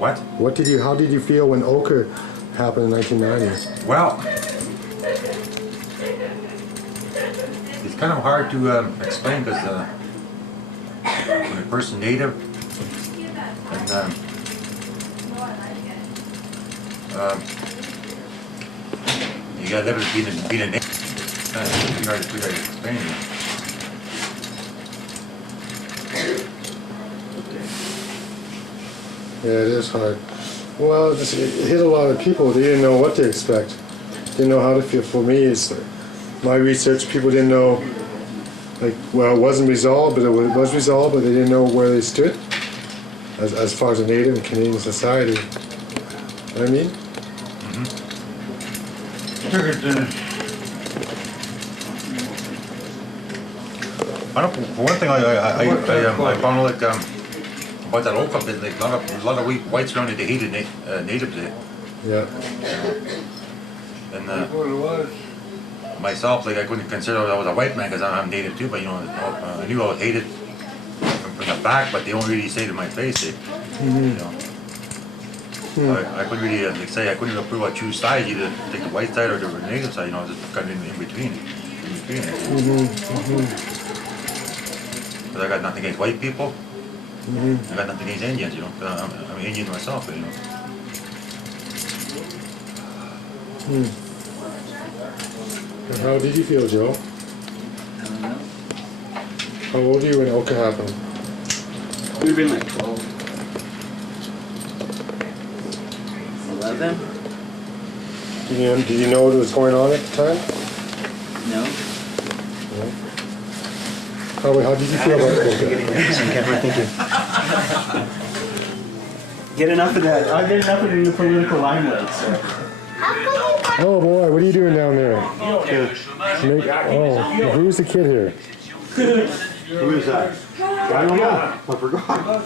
What? How did you feel when Ochre happened in 1990? Well, it's kind of hard to explain because when a person native and you gotta live as being a native. It's pretty hard to explain it. Yeah, it is hard. Well, it hit a lot of people. They didn't know what to expect. Didn't know how to feel. For me, it's my research. People didn't know, like, well, it wasn't resolved, but it was resolved, but they didn't know where they stood as far as the Native and Canadian society. You know what I mean? I don't. For one thing, I found out like about that old club that like a lot of whites around it, they hated natives. Yeah. And myself, like I couldn't consider I was a white man because I'm native too, but you know, I knew I was hated from the back, but they don't really say it in my face. You know. I couldn't really like say I couldn't even prove I choose sides, either take the white side or the native side. You know, I was just kind of in between. But I got nothing against white people. I got nothing against Indians, you know. I'm an Indian myself, you know. And how did you feel, Joe? I don't know. How old were you when Ochre happened? We've been like 12. 11? Did you know what was going on at the time? No. How did you feel about Ochre? Thank you. Get enough of that. I'll get enough of it in the political limelight, so. Oh boy, what are you doing down there? Who's the kid here? Who is that? I don't know. I forgot.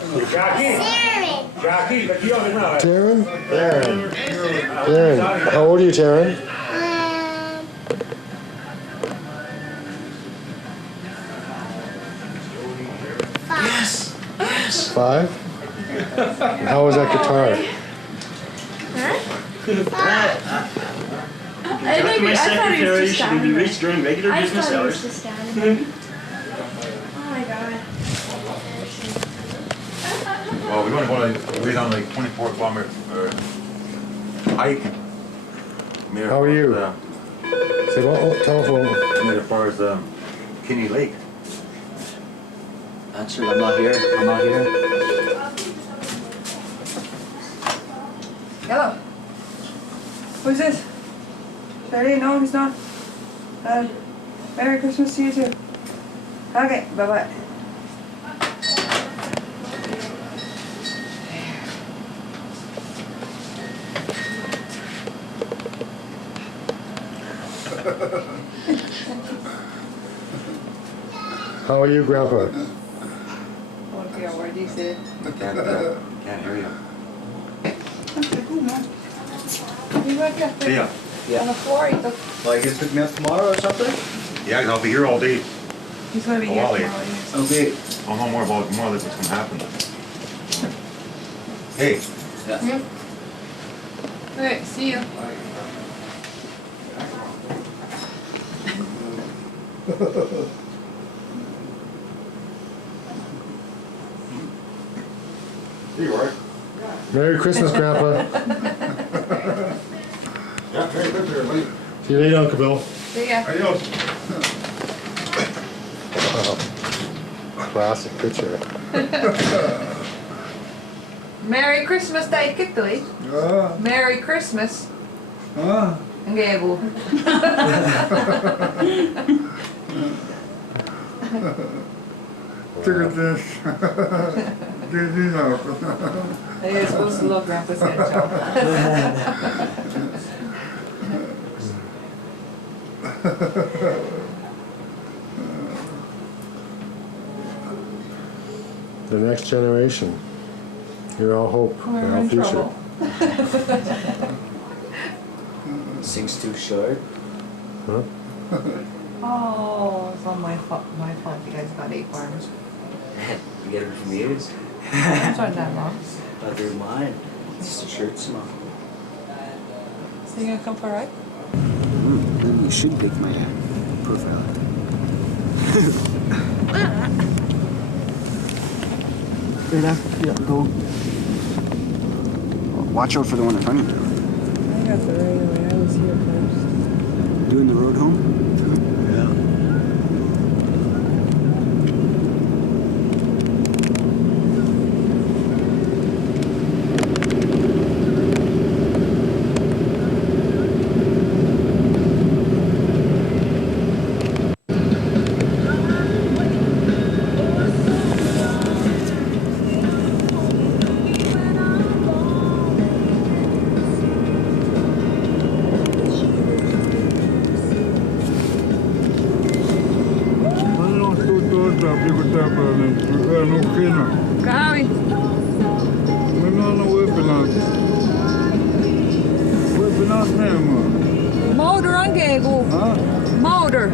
Taryn? Taryn. How old are you, Taryn? Yes! Yes! 5? And how was that guitar? Talk to my secretary, she can be reached during regular business hours. Oh my god. Well, we want to go like way down like 24-kilometer hike. How are you? Say what? Telephone. As far as Kinney Lake. That's right, I'm not here. Hello. Who's this? Darlene? No, he's not. Merry Christmas to you too. Okay, bye-bye. How are you, Grandpa? I want to figure out where you sit. Can't hear you. Okay, cool, man. You right there. See ya. On the floor, you took. Well, you guys pick me up tomorrow or something? Yeah, 'cause I'll be here all day. He's gonna be here Wally. tomorrow. Yes. Okay. I'll know more about like what's gonna happen. Hey. Yeah. Okay, see you. Here you are. Merry Christmas, Grandpa. Yeah, very good there, buddy. See you later, Uncle Bill. See ya. Adios. Classic picture. Merry Christmas Day, Kitty. Merry Christmas. En Gable. Look at this. Did you know? You're supposed to look, Grandpa said, Joe. The next generation. You're all hope. You're We're all in future. trouble. 6 too short. Huh? Oh, it's all my fault. My fault. You guys got 8 farms. You get it from you? That's not that long. They're mine. Just a shirt small. So you gonna come for a ride? Maybe you should take my profile. Yeah, go. Watch out for the one in front of you. I got the right away. I was here first. Doing the road home? Yeah. Gabi. Motor on Gego. Motor.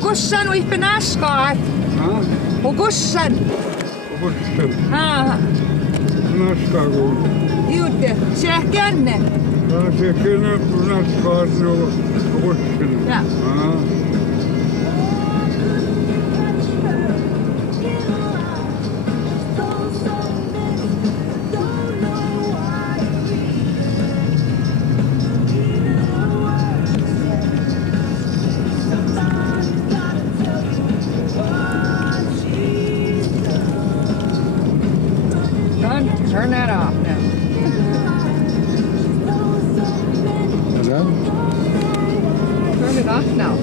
Kussan ich bin Aschgart. Kussan. Ah. Jute, se kenne. Ja. Turn that off now. Is that? Turn it off now.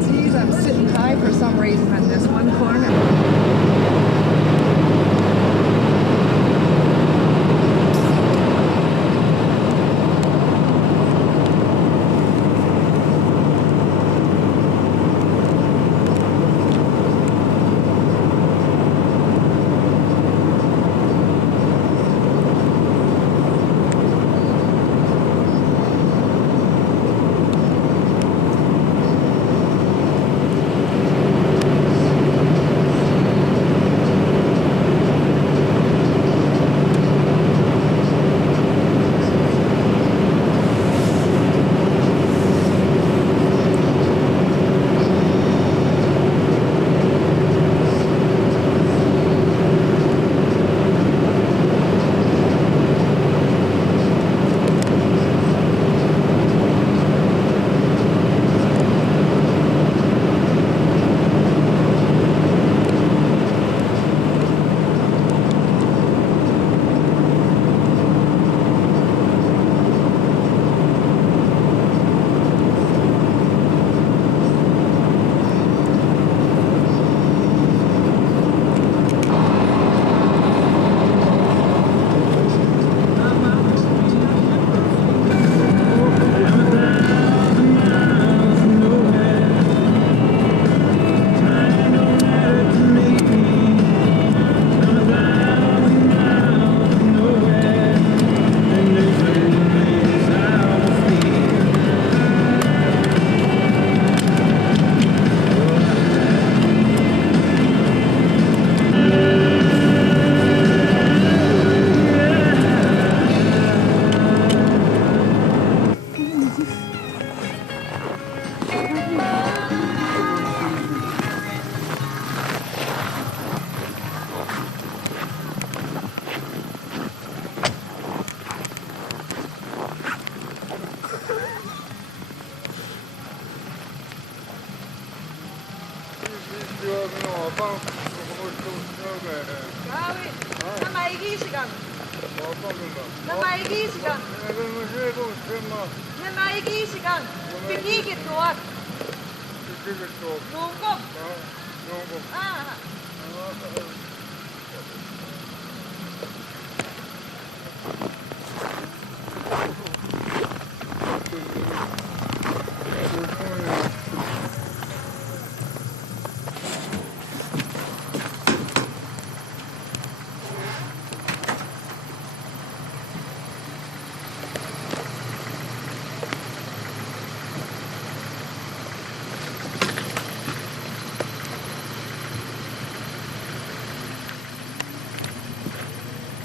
Geez, I'm sitting high for some reason in this one corner.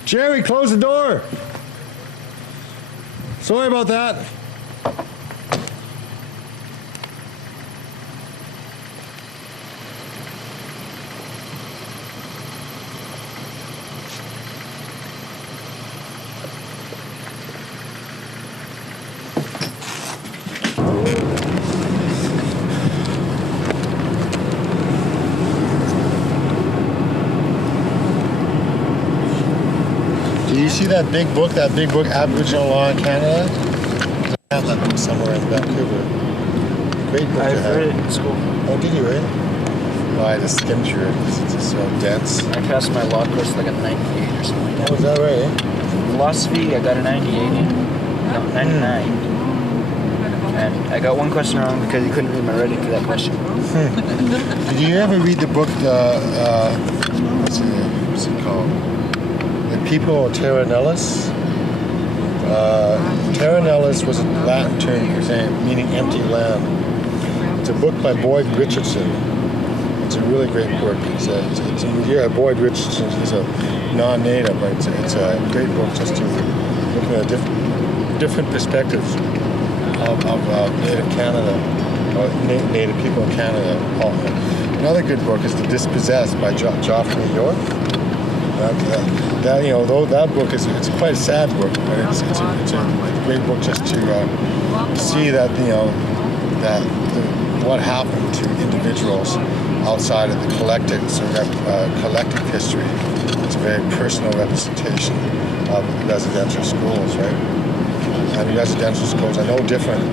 Jerry, close the door. Sorry about that. Do you see that big book, Aboriginal Law in Canada? I have that book somewhere in Vancouver. Great book to I've have. read it in school. Oh, did you really? Well, I just skimmed through it because it's just so dense. I passed my law course like a 98 or something like Oh, is that right? that. Philosophy, I got a 98 in. No, 99. And I got one question wrong because you couldn't read my writing for that question. Did you ever read the book, what's it called? The People of Terra Nullius? Terra Nullius was a Latin term for saying, meaning empty land. It's a book by Boyd Richardson. It's a really great book. Boyd Richardson is a non-native, but it's a great book just to look at different perspectives of Native Canada, or Native people in Canada. Another good book is The Dispossessed by Geoffrey York. That book it's quite a sad book, but it's a great book just to see that what happened to individuals outside of the collective history. It's a very personal representation of residential schools, right? And residential schools are no different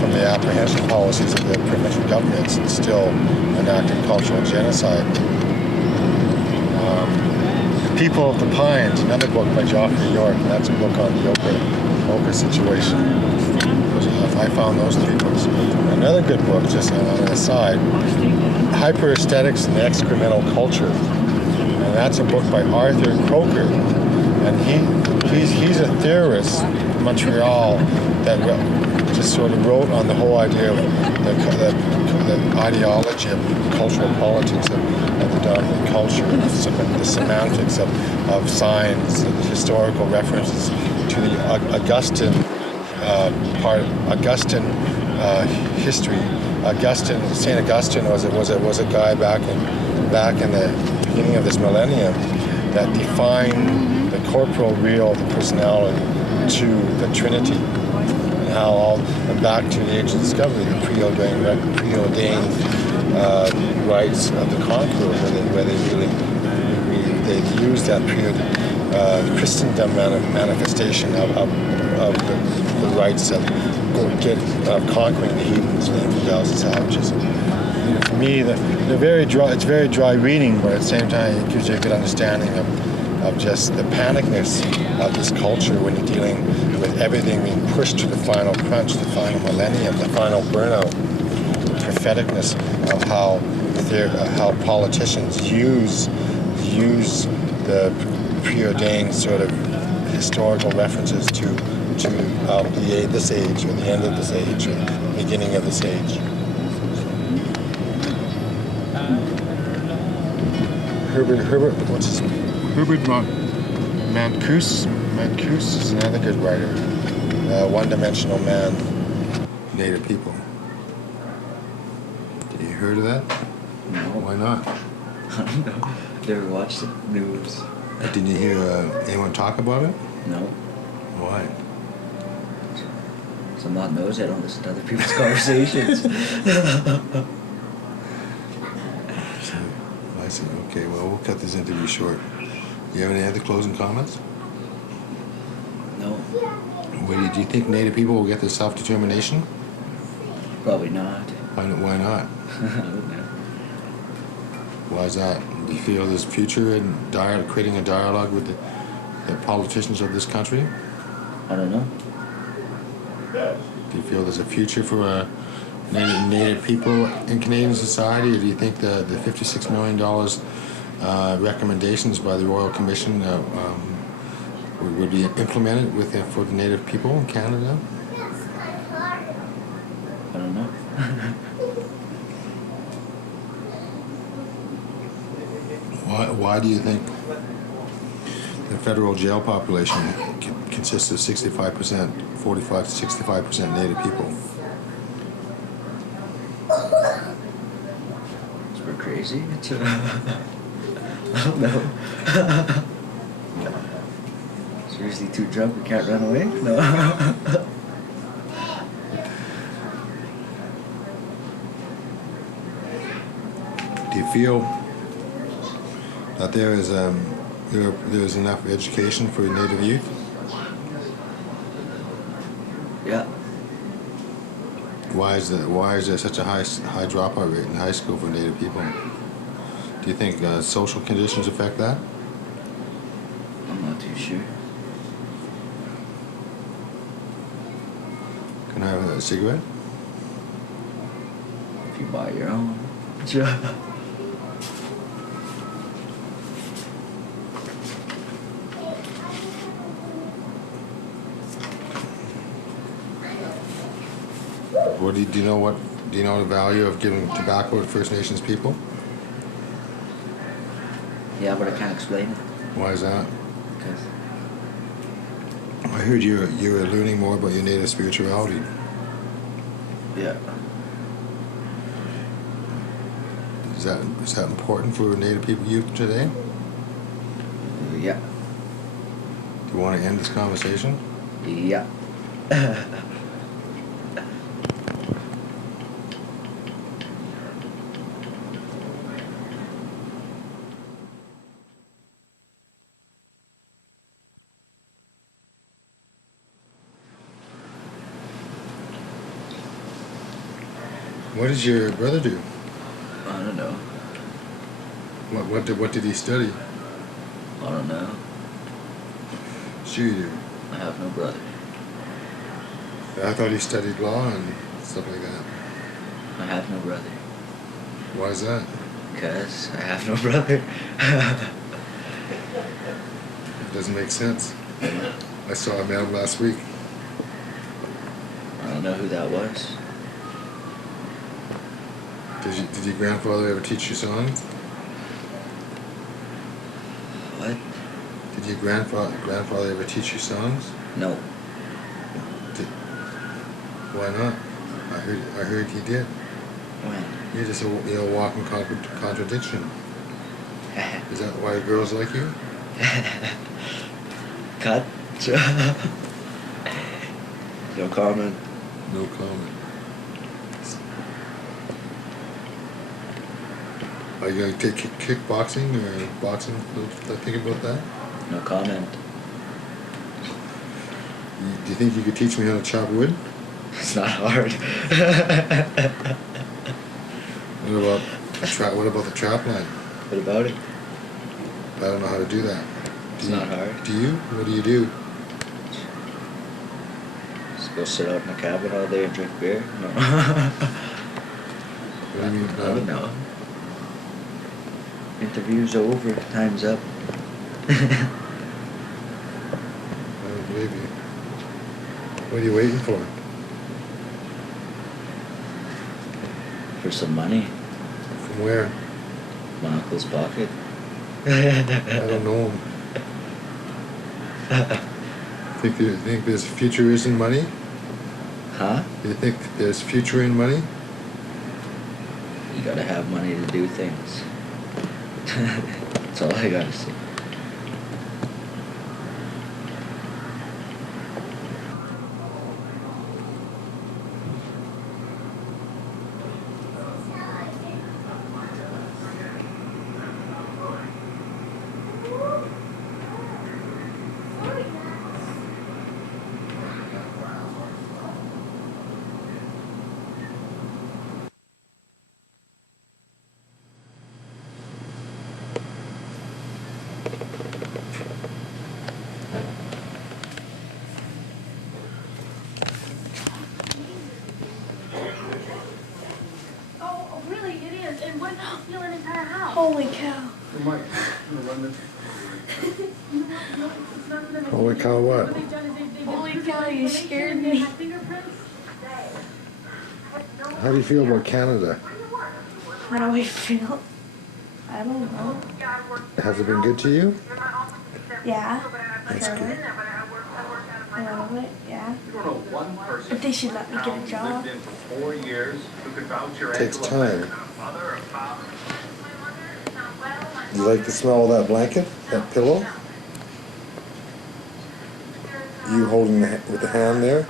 from the apprehension policies of the provincial governments and still enacting cultural genocide. People of the Pines, another book by Geoffrey York, and that's a book on the Oka situation. I found those three books. Another good book, just on the side, Hyper-Aesthetics and Excremental Culture. And that's a book by Arthur Croker. And he's a theorist in Montreal that just sort of wrote on the whole idea of the ideology of cultural politics of the dominant culture, the semantics of signs, the historical references to the Augustan history. Saint Augustine was a guy back in the beginning of this millennium that defined the corporal real, the personality, to the Trinity, and how back to the age of discovery, the preordained rites of the conqueror, where they used that Christendom manifestation of the rites of conquering the heathens and the infidels and savages. For me, it's very dry reading, but at the same time, it gives you a good understanding of just the panicness of this culture when you're dealing with everything being pushed to the final crunch, the final millennium, the final burnout, the propheticness of how politicians use the preordained sort of historical references to this age, or the end of this age, or the beginning of this age. Herbert Mancouse is another good writer. One-Dimensional Man, Native People. Have you heard of that? No. Why not? I don't know. Never watched the news. Didn't you hear anyone talk about it? No. Why? So I'm not nosy. I don't listen to other people's conversations. I see. Okay, well, we'll cut this interview short. Do you have any other closing comments? No. Do you think Native people will get their self-determination? Probably not. Why not? I don't know. Why is that? Do you feel there's future in creating a dialogue with the politicians of this country? I don't know. Do you feel there's a future for Native people in Canadian society, or do you think the $56 million recommendations by the Royal Commission would be implemented for the Native people in Canada? I don't know. Why do you think the federal jail population consists of 65%, 45 to 65% Native people. We're crazy. I don't know. Seriously, too drunk, we can't run away? No. Do you feel that there is enough education for Native youth? Yeah. Why is there such a high dropout rate in high school for Native people? Do you think social conditions affect that? I'm not too sure. Can I have a cigarette? If you buy your own. Do you know the value of giving tobacco to First Nations people? Yeah, but I can't explain it. Why is that? Because I heard you were learning more about your Native spirituality. yeah. Is that important for Native people youth today? Yeah. Do you want to end this conversation? Yeah. What does your brother do? I don't know. What did he study? I don't know. Sure you do. I have no brother. I thought he studied law and stuff like that. I have no brother. Why is that? Because I have no brother. It doesn't make sense. I saw him out last week. I don't know who that was. Did your grandfather ever teach you songs? What? Did your grandfather ever teach you songs? No. Why not? I heard he did. When? You're just a walking contradiction. Is that why girls like you? Cut. No comment. No comment. Are you going to take kickboxing or boxing? Think about that? No comment. Do you think you could teach me how to chop wood? It's not hard. What about the trap line? What about it? I don't know how to do that. It's not hard. Do you? What do you do? Just go sit out in the cabin all day and drink beer? No. What do you mean? I would know. Interview's over. Time's up. I don't believe you. What are you waiting for? For some money. From where? My uncle's pocket. I don't know him. Think there's future is in money? Huh? Do you think there's future in money? You gotta have money to do things. That's all I gotta say. Oh, really, it is. And what about steal an entire house? Holy cow. Holy cow, what? Holy cow, you scared me. How do you feel about Canada? How do I feel? I don't know. Has it been good to you? Yeah. That's For a good. bit. A little bit, yeah. You don't know one person But they should let me get a town job. lived in for 4 years who could vouch your Takes Angela time. like a mother or father. You like the smell of that blanket? That pillow? You holding with the hand there?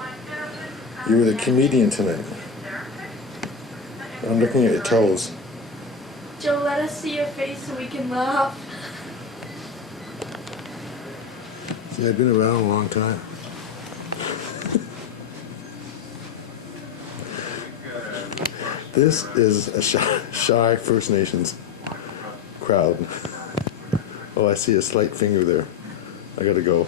You were the comedian tonight. I'm looking at your toes. Joe, let us see your face so we can laugh. See, I've been around a long time. This is a shy First Nations crowd. Oh, I see a slight finger there. I gotta go.